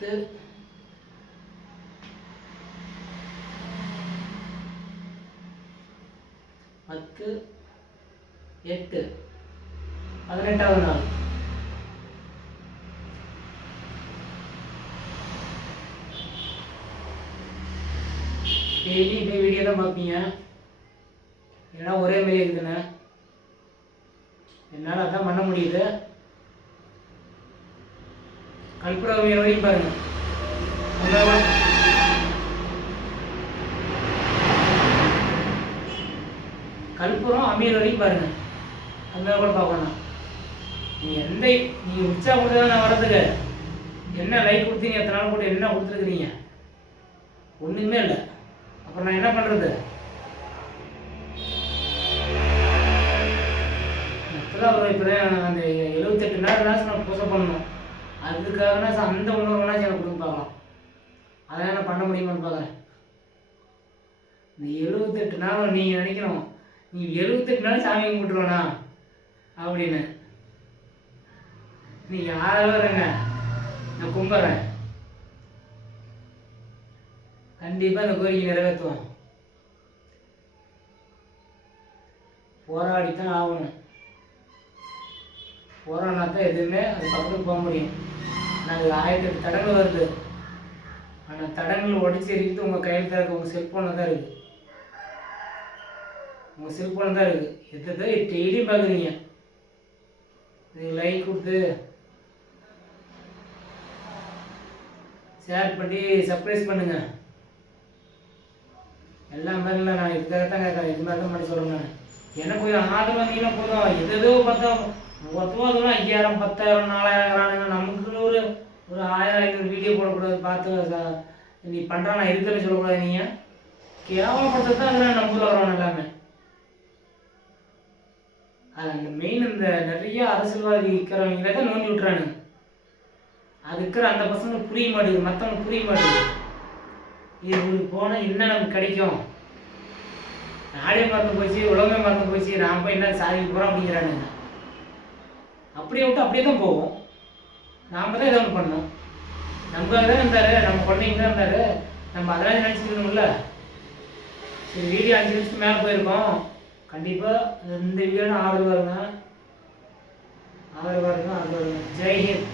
10 10 8 18வது நாள். டெய்லி இதே வீடியோ தான் பார்ப்பீங்க. ஏன்னா ஒரே மாதிரி இருக்குதுண்ணே, என்னால் அதான் பண்ண முடியுது. கற்பூரம் வரைக்கும் பாருங்கள். கற்பூரம் அமீர் வரைக்கும் பாருங்கள். அந்த கூட பார்க்கணும். நீங்கள் உற்சா கொடுத்தா நான் வர்றதுக்கு என்ன லைக் கொடுத்தீங்க, எத்தனை நாள் போட்டு என்ன கொடுத்துருக்குறீங்க? ஒன்றுமே இல்லை. அப்புறம் நான் என்ன பண்ணுறது? இப்போதான் ஒரு இப்போ அந்த 78 நாள் நான் பூசை பண்ணணும். அதுக்காக அந்த உணர்வுனாச்சும் எனக்கு கொடுக்க பார்க்கலாம். அதெல்லாம் நான் பண்ண முடியுமான்னு பார்க்குறேன். இந்த 78 நாள் நீங்கள் நினைக்கணும், நீ 78 நாள் சாமி கும்பிட்டுருவானா அப்படின்னு. நீ யாராவது இருங்க, நான் கும்பிட்றேன். கண்டிப்பாக அந்த கோரிக்கை நிறைவேற்றுவோம். போராடித்தான் ஆகணும். போராடினா தான் எதுவுமே அது பக்கத்துக்கு போக முடியும். நாங்கள் 1008 தடங்கள் வருது. ஆனால் தடங்கள் உடச்சி இருக்குது உங்கள் கையில் தான் இருக்குது. உங்கள் செல்ஃபோனில் தான் இருக்குது. உங்கள் செல்ஃபோனில் தான் இருக்குது. எதை டெய்லியும் பார்க்குறீங்க. இது லைக் கொடுத்து ஷேர் பண்ணி சர்ப்ரைஸ் பண்ணுங்கள். எல்லா மாதிரிலாம் நான் இதுக்காக தான் கேட்குறேன். இது மாதிரி தான் பண்ணி சொல்கிறேன். நான் எனக்கு கொஞ்சம் ஆதரவு வந்தீங்கன்னா போதும். எதோ பார்த்தா மொத்தமாக 5000 10,000 4000 நமக்கு ஒரு 1000-500 வீடியோ போடக்கூடாது. பார்த்து நீ பண்ணுறா நான் இருக்கிறேன்னு சொல்லக்கூடாது. நீங்கள் கேவலப்படுத்த தான் அதெல்லாம் நம்புல வரோம் எல்லாமே. அது அந்த மெயின் இந்த நிறைய அரசியல்வாதி இருக்கிறவங்களே தான் நோண்டி விட்டுறானுங்க. அது இருக்கிற அந்த பசங்க புரிய மாட்டேங்குது, மற்றவங்க புரிய மாட்டேங்குது. இது போனால் என்ன நமக்கு கிடைக்கும்? நாடே மறந்து போச்சு, உலகமே மறந்து போச்சு, நான் போய் என்ன சாதிக்க போகிறோம் அப்படிங்கிறானுங்க. அப்படியே விட்டு அப்படியே தான் போவோம். நாம் தான் எதாவது ஒன்று பண்ணோம். நமக்காக தான் இருந்தார், நம்ம குழந்தைங்க தான் இருந்தார். நம்ம அதெல்லாம் நினச்சிட்டு இருக்கணும்ல. சரி, வீடியோ 5 நிமிஷத்துக்கு மேலே போயிருக்கோம். கண்டிப்பாக இந்த வீடியோவில் ஆதரவாக இருங்க. ஜெய் ஹிந்த்.